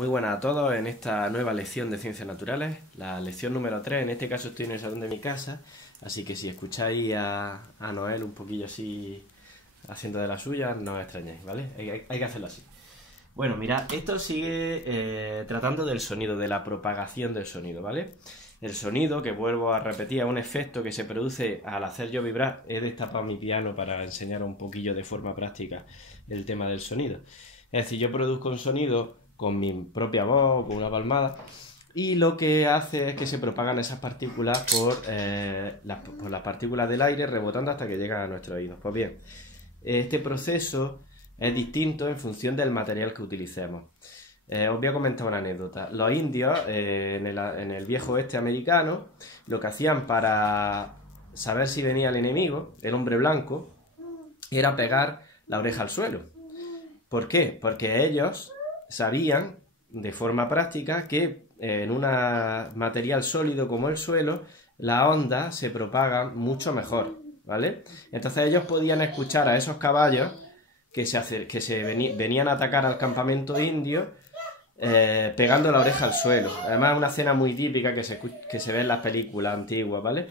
Muy buenas a todos en esta nueva lección de Ciencias Naturales, la lección número 3. En este caso estoy en el salón de mi casa, así que si escucháis a Noel un poquillo así haciendo de las suyas, no os extrañéis, ¿vale? Hay que hacerlo así. Bueno, mirad, esto sigue tratando del sonido, de la propagación del sonido, ¿vale? El sonido, que vuelvo a repetir, es un efecto que se produce al hacer yo vibrar. He destapado mi piano para enseñar un poquillo de forma práctica el tema del sonido. Es decir, yo produzco un sonido con mi propia voz, con una palmada, y lo que hace es que se propagan esas partículas por las partículas del aire rebotando hasta que llegan a nuestros oídos. Pues bien, este proceso es distinto en función del material que utilicemos. Os voy a comentar una anécdota. Los indios en el viejo oeste americano, lo que hacían para saber si venía el enemigo, el hombre blanco, era pegar la oreja al suelo. ¿Por qué? Porque ellos sabían de forma práctica que en un material sólido como el suelo, las ondas se propagan mucho mejor, ¿vale? Entonces ellos podían escuchar a esos caballos que venían a atacar al campamento indio pegando la oreja al suelo. Además es una escena muy típica que se ve en las películas antiguas, ¿vale?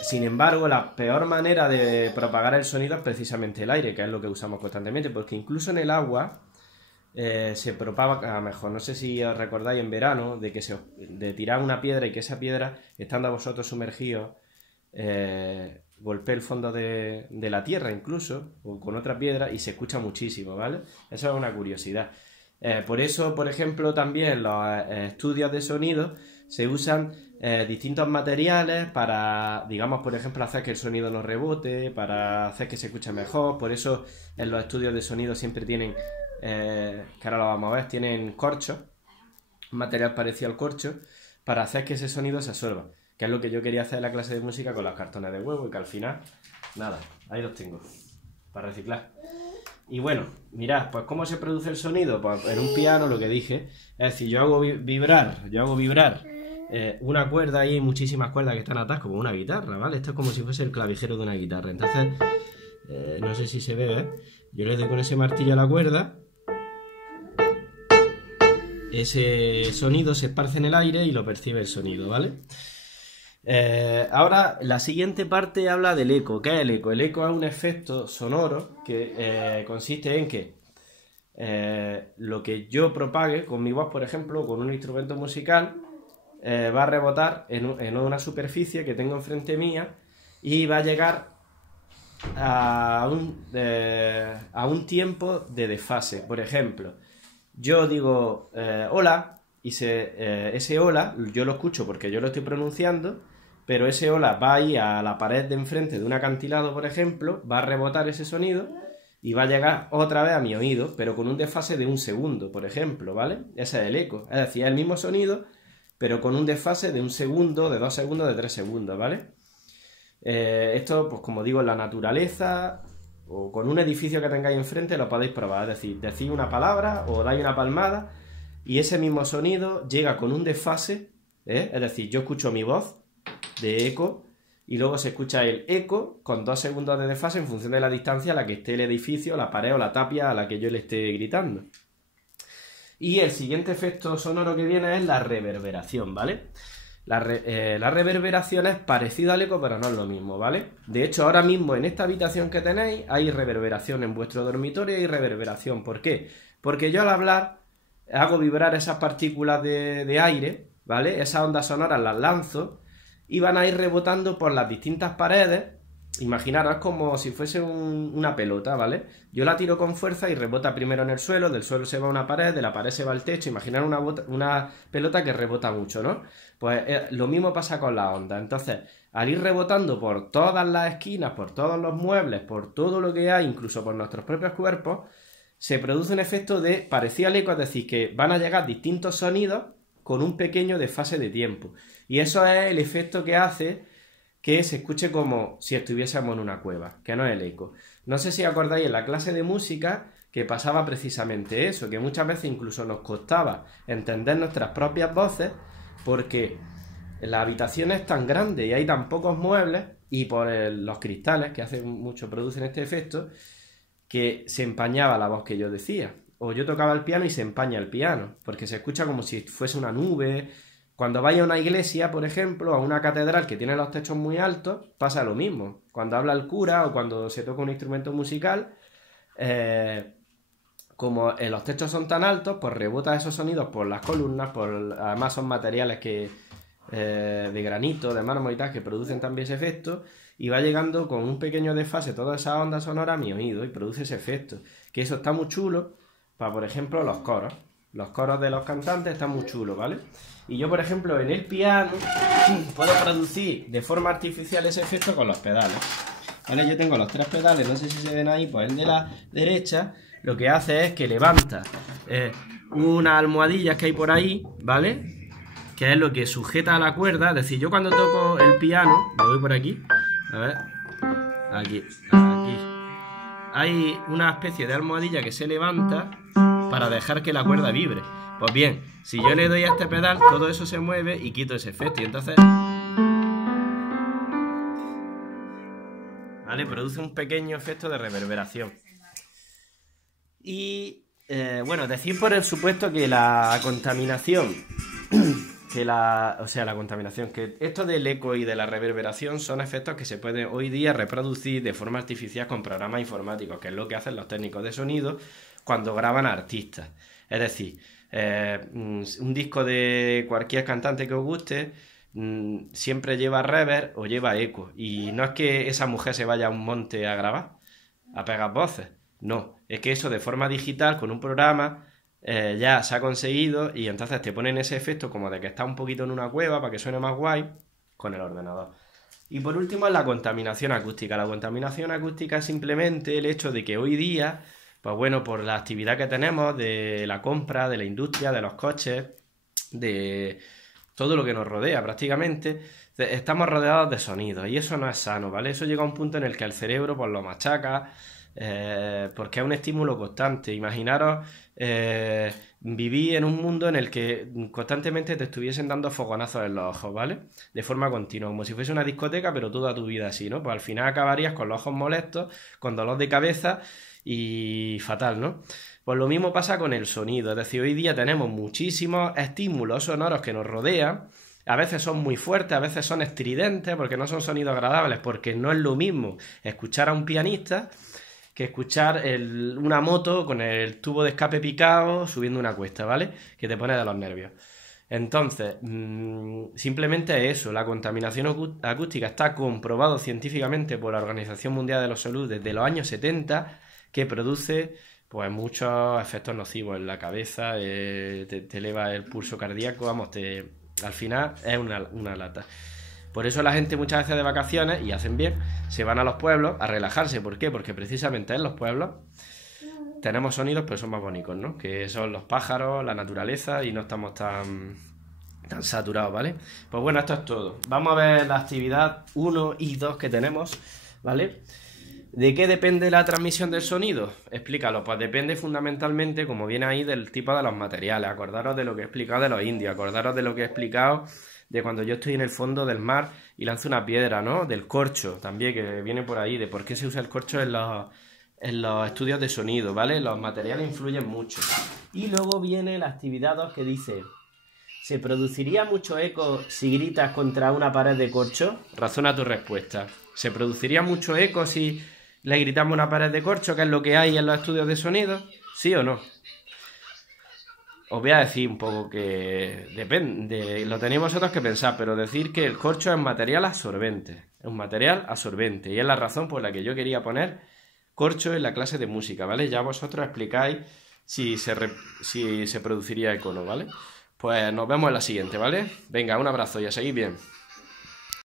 Sin embargo, la peor manera de propagar el sonido es precisamente el aire, que es lo que usamos constantemente, porque incluso en el agua se propaga mejor. No sé si os recordáis en verano de tirar una piedra y que esa piedra, estando a vosotros sumergidos, golpee el fondo de la tierra incluso, o con otra piedra, y se escucha muchísimo, ¿vale? Eso es una curiosidad. Por eso, por ejemplo, también los estudios de sonido se usan distintos materiales para, digamos, por ejemplo, hacer que el sonido no rebote, para hacer que se escuche mejor. Por eso en los estudios de sonido siempre tienen, que ahora lo vamos a ver, tienen corcho, un material parecido al corcho, para hacer que ese sonido se absorba, que es lo que yo quería hacer en la clase de música con las cartones de huevo y que al final, nada, ahí los tengo, para reciclar. Y bueno, mirad, pues ¿cómo se produce el sonido? Pues en un piano, lo que dije, es decir, yo hago vibrar una cuerda, y hay muchísimas cuerdas que están atadas como una guitarra, ¿vale? Esto es como si fuese el clavijero de una guitarra. Entonces, no sé si se ve, ¿eh? Yo le doy con ese martillo a la cuerda, ese sonido se esparce en el aire y lo percibe el sonido, ¿vale? Ahora, la siguiente parte habla del eco. ¿Qué es el eco? El eco es un efecto sonoro que consiste en que lo que yo propague con mi voz, por ejemplo, con un instrumento musical, va a rebotar en una superficie que tengo enfrente mía y va a llegar a un tiempo de desfase. Por ejemplo, yo digo hola, y ese hola yo lo escucho porque yo lo estoy pronunciando, pero ese hola va a ir a la pared de enfrente de un acantilado, por ejemplo, va a rebotar ese sonido y va a llegar otra vez a mi oído, pero con un desfase de 1 segundo, por ejemplo, ¿vale? Ese es el eco. Es decir, es el mismo sonido, pero con un desfase de 1 segundo, de 2 segundos, de 3 segundos, ¿vale? Esto, pues como digo, en la naturaleza o con un edificio que tengáis enfrente lo podéis probar. Es decir, decís una palabra o dais una palmada y ese mismo sonido llega con un desfase, es decir, yo escucho mi voz de eco y luego se escucha el eco con 2 segundos de desfase en función de la distancia a la que esté el edificio, la pared o la tapia a la que yo le esté gritando. Y el siguiente efecto sonoro que viene es la reverberación, ¿vale? La reverberación es parecida al eco, pero no es lo mismo, ¿vale? De hecho, ahora mismo en esta habitación que tenéis hay reverberación en vuestro dormitorio, hay reverberación. ¿Por qué? Porque yo al hablar hago vibrar esas partículas de aire, ¿vale? Esas ondas sonoras las lanzo y van a ir rebotando por las distintas paredes. Imaginaros como si fuese una pelota, ¿vale? Yo la tiro con fuerza y rebota primero en el suelo, del suelo se va a una pared, de la pared se va al techo. Imaginar una pelota que rebota mucho, ¿no? Pues lo mismo pasa con la onda. Entonces, al ir rebotando por todas las esquinas, por todos los muebles, por todo lo que hay, incluso por nuestros propios cuerpos, se produce un efecto de parecido al eco, es decir, que van a llegar distintos sonidos con un pequeño desfase de tiempo. Y eso es el efecto que hace que se escuche como si estuviésemos en una cueva, que no es el eco. No sé si acordáis en la clase de música que pasaba precisamente eso, que muchas veces incluso nos costaba entender nuestras propias voces porque la habitación es tan grande y hay tan pocos muebles y por los cristales que hace mucho producen este efecto que se empañaba la voz que yo decía. o yo tocaba el piano y se empaña el piano, porque se escucha como si fuese una nube. Cuando vaya a una iglesia, por ejemplo, a una catedral que tiene los techos muy altos, pasa lo mismo. Cuando habla el cura o cuando se toca un instrumento musical, como los techos son tan altos, pues rebota esos sonidos por las columnas, además son materiales de granito, de mármol y tal, que producen también ese efecto, y va llegando con un pequeño desfase toda esa onda sonora a mi oído y produce ese efecto. Que eso está muy chulo para, por ejemplo, los coros. Los coros de los cantantes están muy chulos, ¿vale? Y yo, por ejemplo, en el piano puedo producir de forma artificial ese efecto con los pedales. ¿Vale? Yo tengo los 3 pedales, no sé si se ven ahí, pues el de la derecha lo que hace es que levanta unas almohadillas que hay por ahí, ¿vale? Que es lo que sujeta a la cuerda. Es decir, yo cuando toco el piano, me voy por aquí, a ver, aquí. Hay una especie de almohadilla que se levanta para dejar que la cuerda vibre. Pues bien, si yo le doy a este pedal, todo eso se mueve y quito ese efecto. Y entonces, ¿vale? Produce un pequeño efecto de reverberación. Y, bueno, decir por el supuesto que la contaminación, que esto del eco y de la reverberación son efectos que se pueden hoy día reproducir de forma artificial con programas informáticos, que es lo que hacen los técnicos de sonido cuando graban a artistas. Es decir, un disco de cualquier cantante que os guste siempre lleva reverb o lleva eco. Y no es que esa mujer se vaya a un monte a grabar, a pegar voces. No, es que eso de forma digital con un programa ya se ha conseguido y entonces te ponen ese efecto como de que está un poquito en una cueva para que suene más guay con el ordenador. Y por último es la contaminación acústica. La contaminación acústica es simplemente el hecho de que hoy día, pues bueno, por la actividad que tenemos de la compra, de la industria, de los coches, de todo lo que nos rodea prácticamente, estamos rodeados de sonidos y eso no es sano, ¿vale? Eso llega a un punto en el que el cerebro pues lo machaca, porque es un estímulo constante. Imaginaros vivir en un mundo en el que constantemente te estuviesen dando fogonazos en los ojos, ¿vale? De forma continua, como si fuese una discoteca, pero toda tu vida así, ¿no? Pues al final acabarías con los ojos molestos, con dolor de cabeza y fatal, ¿no? Pues lo mismo pasa con el sonido, es decir, hoy día tenemos muchísimos estímulos sonoros que nos rodean. A veces son muy fuertes, a veces son estridentes, porque no son sonidos agradables, porque no es lo mismo escuchar a un pianista que escuchar una moto con el tubo de escape picado subiendo una cuesta, ¿vale? Que te pone de los nervios. Entonces, simplemente eso, la contaminación acústica está comprobado científicamente por la Organización Mundial de la Salud desde los años 70, que produce pues muchos efectos nocivos en la cabeza, te eleva el pulso cardíaco, vamos, al final es una lata. Por eso la gente muchas veces de vacaciones, y hacen bien, se van a los pueblos a relajarse. ¿Por qué? Porque precisamente en los pueblos tenemos sonidos pero son más bonitos, ¿no? Que son los pájaros, la naturaleza y no estamos tan saturados, ¿vale? Pues bueno, esto es todo. Vamos a ver la actividad 1 y 2 que tenemos, ¿vale? ¿De qué depende la transmisión del sonido? Explícalo. Pues depende fundamentalmente, como viene ahí, del tipo de los materiales. Acordaros de lo que he explicado de los indios, acordaros de lo que he explicado de cuando yo estoy en el fondo del mar y lanzo una piedra, ¿no? Del corcho también, que viene por ahí, de por qué se usa el corcho en los estudios de sonido, ¿vale? Los materiales influyen mucho. Y luego viene la actividad 2 que dice: ¿se produciría mucho eco si gritas contra una pared de corcho? Razona tu respuesta. ¿Se produciría mucho eco si le gritamos a una pared de corcho, que es lo que hay en los estudios de sonido? ¿Sí o no? Os voy a decir un poco que depende, lo tenéis vosotros que pensar, pero decir que el corcho es un material absorbente, y es la razón por la que yo quería poner corcho en la clase de música, ¿vale? Ya vosotros explicáis si se produciría eco o no, ¿vale? Pues nos vemos en la siguiente, ¿vale? Venga, un abrazo y a seguir bien.